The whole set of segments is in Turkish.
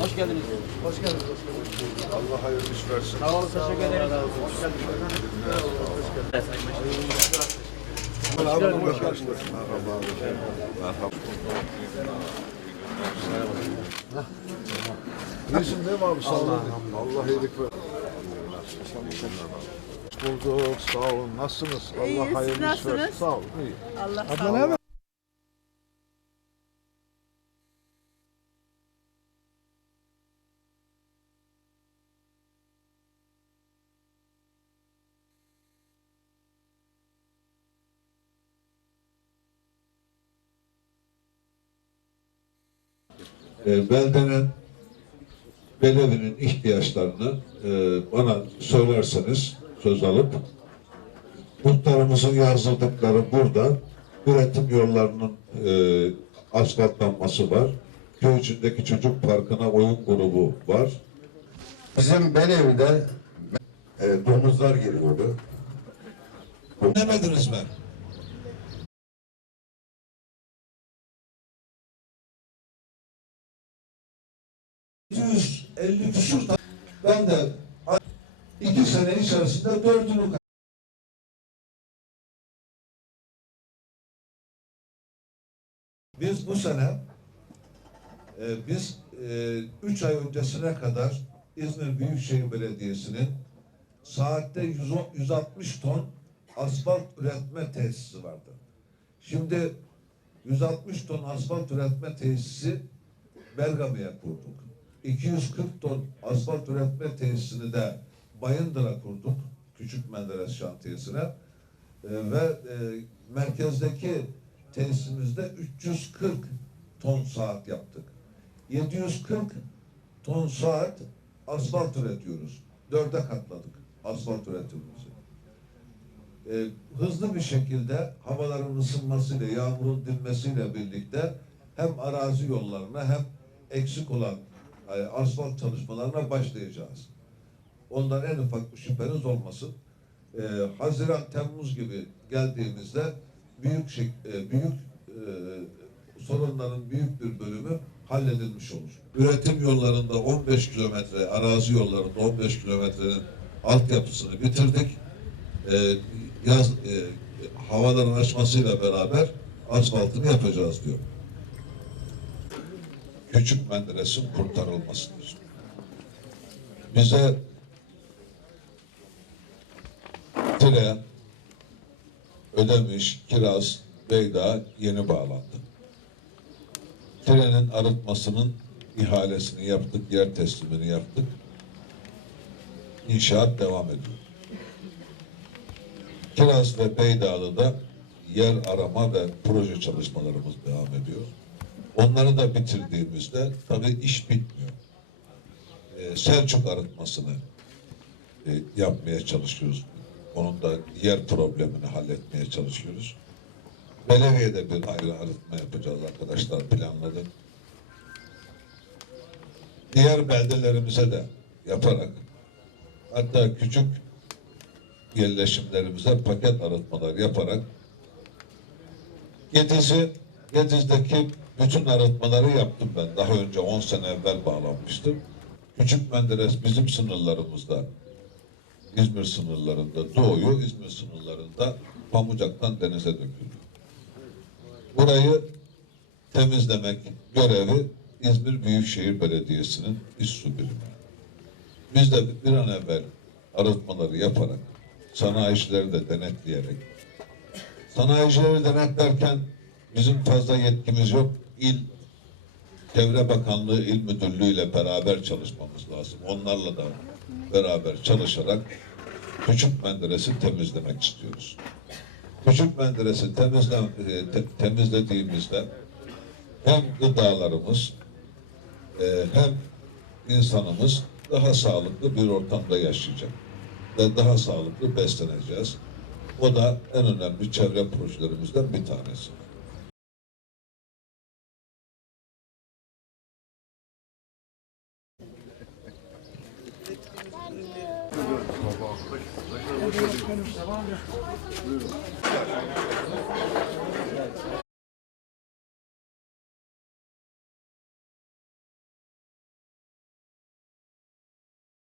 Hoş geldiniz. Hoş geldiniz. Hoş geldiniz. Allah hayırlı iş versin. Sağ olun, teşekkür ederim. Hoş geldiniz. Merhaba. Hoş geldiniz. Merhaba. Merhaba. İyisin değil mi abi? Sağ olun. Allah iyilik ver. Hoş bulduk. Sağ olun. Nasılsınız? Allah hayırlı iş versin. Sağ olun. İyi. Allah sağ Abla e, beldenin belediyenin ihtiyaçlarını e, bana söylerseniz söz alıp muhtarımızın yazdırdıkları burada üretim yollarının e, asfaltlanması var. Köy içindeki çocuk parkına oyun grubu var. Bizim Belevi'de e, domuzlar geliyordu. Demediniz mi? ...250 küsur. Ben de iki sene içerisinde dördünü Biz bu sene e, biz e, üç ay öncesine kadar İzmir Büyükşehir Belediyesi'nin saatte 110 160 ton asfalt üretme tesisi vardı. Şimdi 160 ton asfalt üretme tesisi Bergama'ya kurduk. 240 ton asfalt üretme tesisini de Bayındır'a kurduk. Küçük Menderes şantiyesine. E, ve e, merkezdeki tesisimizde 340 ton saat yaptık. 740 ton saat asfalt üretiyoruz. Dörde katladık asfalt üretimimizi. Ee, hızlı bir şekilde havaların ısınmasıyla, yağmurun dinmesiyle birlikte hem arazi yollarına hem eksik olan e, asfalt çalışmalarına başlayacağız. Ondan en ufak bir şüpheniz olmasın. Ee, Haziran, Temmuz gibi geldiğimizde büyük şey, e, büyük e, sorunların büyük bir bölümü halledilmiş olur. Üretim yollarında 15 kilometre, arazi yollarında 15 kilometrenin altyapısını bitirdik. E, yaz e, havaların açmasıyla beraber asfaltını yapacağız diyor. Küçük Menderes'in kurtarılmasıdır. Bize Tire, Ödemiş, Kiraz, Beyda yeni bağlandı. Trenin arıtmasının ihalesini yaptık, yer teslimini yaptık. İnşaat devam ediyor. Kiraz ve Beydağlı'da yer arama ve proje çalışmalarımız devam ediyor. Onları da bitirdiğimizde tabii iş bitmiyor. Ee, Selçuk arıtmasını e, yapmaya çalışıyoruz. Onun da yer problemini halletmeye çalışıyoruz. Belediye'de bir ayrı arıtma yapacağız arkadaşlar planladık. Diğer beldelerimize de yaparak hatta küçük yerleşimlerimize paket arıtmalar yaparak Gediz'i Gediz'deki bütün arıtmaları yaptım ben. Daha önce 10 sene evvel bağlanmıştım. Küçük Menderes bizim sınırlarımızda İzmir sınırlarında doğuyor, İzmir sınırlarında Pamucak'tan denize dökülüyor. Burayı temizlemek görevi İzmir Büyükşehir Belediyesi'nin iş su birimi. Biz de bir an evvel arıtmaları yaparak, sanayicileri de denetleyerek, sanayicileri denetlerken bizim fazla yetkimiz yok. İl Çevre Bakanlığı İl Müdürlüğü ile beraber çalışmamız lazım. Onlarla da beraber çalışarak Küçük Menderes'i temizlemek istiyoruz. Küçük Menderes'i temizle, e, te- temizlediğimizde hem gıdalarımız e, hem insanımız daha sağlıklı bir ortamda yaşayacak ve daha sağlıklı besleneceğiz. O da en önemli çevre projelerimizden bir tanesi.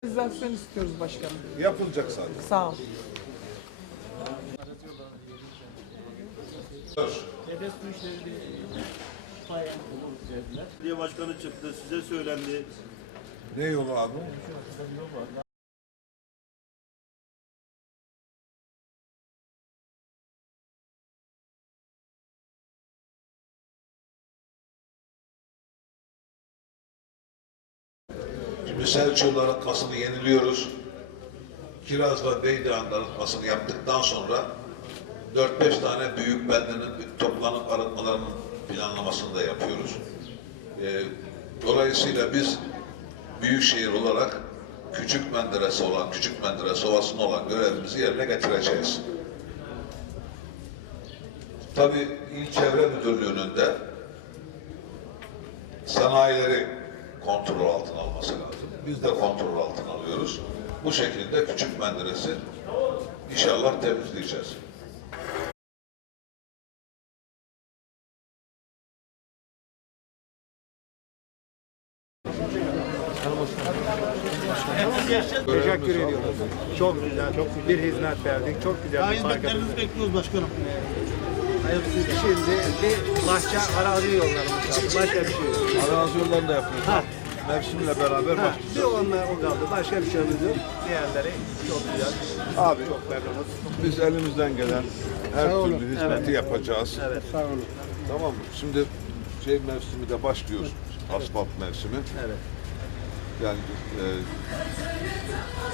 Organizasyon istiyoruz başkanım. Yapılacak zaten. Sağ ol. Nefes bu işleri Belediye başkanı çıktı, size söylendi. Ne yolu abi? Şimdi Selçuklu arıtmasını yeniliyoruz. Kiraz ve Beydiğan arıtmasını yaptıktan sonra 4-5 tane büyük bendenin toplanıp arıtmalarının planlamasını da yapıyoruz. Ee, dolayısıyla biz büyükşehir olarak Küçük Menderes olan, Küçük Menderes Ovası'nda olan görevimizi yerine getireceğiz. Tabii İl Çevre Müdürlüğü'nün de sanayileri kontrol altına alması lazım. Biz de kontrol altına alıyoruz. Bu şekilde Küçük Menderes'i inşallah temizleyeceğiz. Teşekkür ediyoruz. Çok güzel, çok bir hizmet verdik. Çok güzel Daha hizmetlerinizi bekliyoruz başkanım. Şimdi bir bahçe arazi yollarımız kaldı. Başka bir şey yok. Arazi yollarını da yapıyoruz. Mevsimle beraber Ha, başlayacağız. bir onlar o kaldı. Başka bir şeyimiz yok. Diğerleri çok güzel. Abi Çok memnunuz. biz elimizden gelen her türlü hizmeti yapacağız. Evet, sağ olun. Tamam mı? Şimdi şey mevsimi de başlıyor. Asfalt mevsimi. Evet. Yani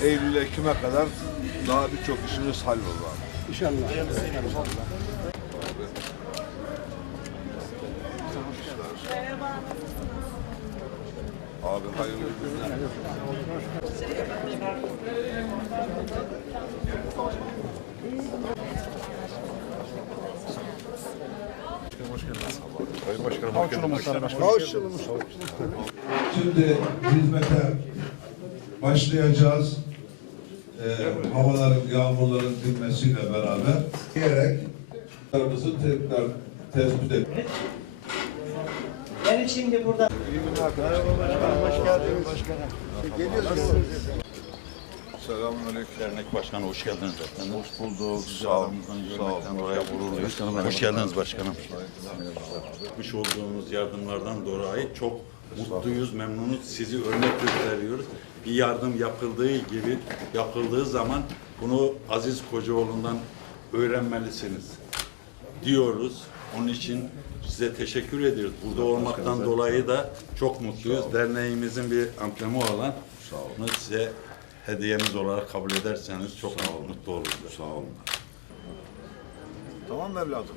e, Eylül Ekim'e kadar daha birçok işimiz hallolur abi. İnşallah. Abi hayırlı günler. Sayın Başkanım, hoş geldiniz. Şimdi hizmete başlayacağız. Ee, havaların, yağmurların dinmesiyle beraber tekrar tespit ettik. Benim şimdi burada Hoş geldiniz. Başkanım. Geliyorsunuz. Selamünaleyküm. Dernek başkanı hoş geldiniz efendim. Hoş bulduk. Sağ olun. Sağ olun. dolayı gururluyuz. Hoş geldiniz başkanım. Yapmış olduğunuz yardımlardan dolayı çok mutluyuz, memnunuz. Sizi örnek gösteriyoruz. Bir yardım yapıldığı gibi yapıldığı zaman bunu Aziz Kocaoğlu'ndan öğrenmelisiniz diyoruz. Onun için size teşekkür ediyoruz. Burada olmaktan dolayı da çok mutluyuz. Derneğimizin bir amblemi olan bunu size hediyemiz olarak kabul ederseniz çok mutlu oluruz. Sağ olun. Tamam mı evladım?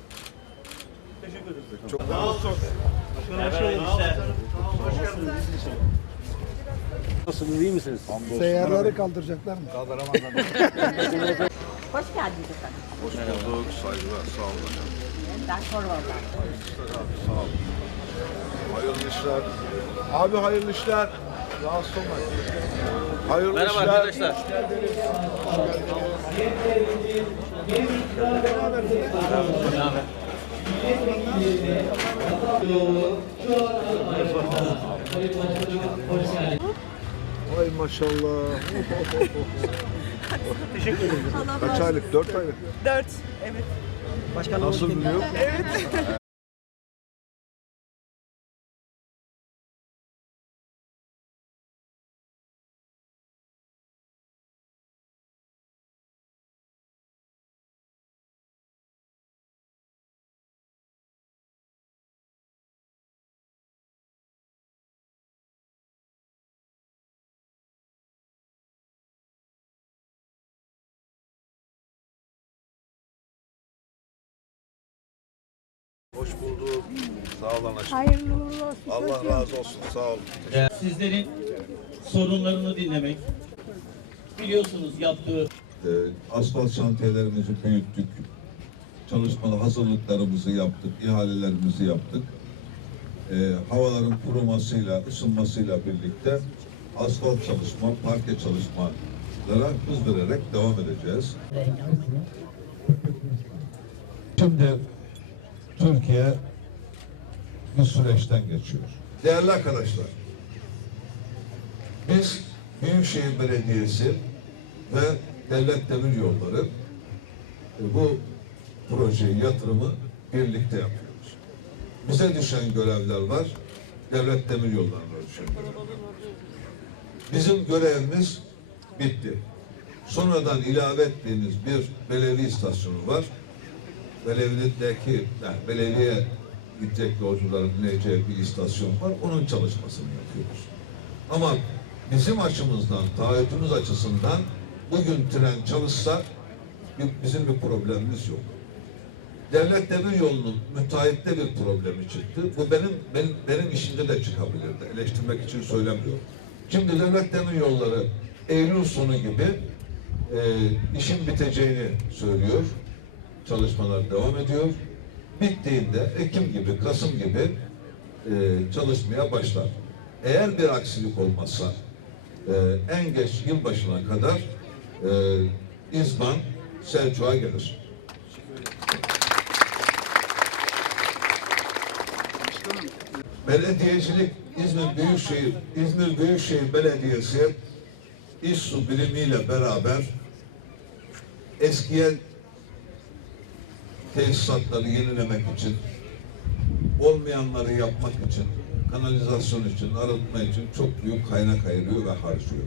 Nasılsınız, iyi misiniz? Seyyarları kaldıracaklar mı? Hoş geldiniz efendim. Hoş bulduk. Saygılar. Sağ olun. Ben Torval'dan. Sağ olun. Hayırlı işler. Abi hayırlı işler. Rahatsız olmayın. Hayırlı Merhaba işler. arkadaşlar. Ay maşallah. Teşekkür ederim. Kaç aylık? Dört aylık. Dört. Evet. Başkanım Nasıl biliyor? Hoş bulduk. Sağ olun aşkım. Hayırlı uğurlu olsun. Allah razı olsun. Sağ olun. sizlerin sorunlarını dinlemek. Biliyorsunuz yaptığı Ee, asfalt şantiyelerimizi büyüttük. Çalışmalı hazırlıklarımızı yaptık, ihalelerimizi yaptık. Ee, havaların kurumasıyla, ısınmasıyla birlikte asfalt çalışma, parke çalışmalara hız vererek devam edeceğiz. Şimdi Türkiye bir süreçten geçiyor. Değerli arkadaşlar, biz Büyükşehir Belediyesi ve Devlet Demir Yolları e, bu projeyi, yatırımı birlikte yapıyoruz. Bize düşen görevler var, Devlet Demir Yolları'na düşen görevler. Bizim görevimiz bitti. Sonradan ilave ettiğimiz bir belediye istasyonu var. Belediyedeki, yani belediye gidecek yolcuların bineceği bir istasyon var. Onun çalışmasını yapıyoruz. Ama bizim açımızdan, taahhütümüz açısından bugün tren çalışsa bizim bir problemimiz yok. Devlet Demir Yolu'nun müteahhitte bir problemi çıktı. Bu benim benim, benim işimde de çıkabilirdi. Eleştirmek için söylemiyorum. Şimdi Devlet Demir Yolları Eylül sonu gibi e, işin biteceğini söylüyor. Çalışmalar devam ediyor. Bittiğinde Ekim gibi, Kasım gibi e, çalışmaya başlar. Eğer bir aksilik olmazsa e, en geç yılbaşına kadar e, İzban Selçuk'a gelir. Belediyecilik İzmir Büyükşehir İzmir Büyükşehir Belediyesi İSSU birimiyle beraber eskiyen tesisatları yenilemek için olmayanları yapmak için kanalizasyon için, arıtma için çok büyük kaynak ayırıyor ve harcıyor.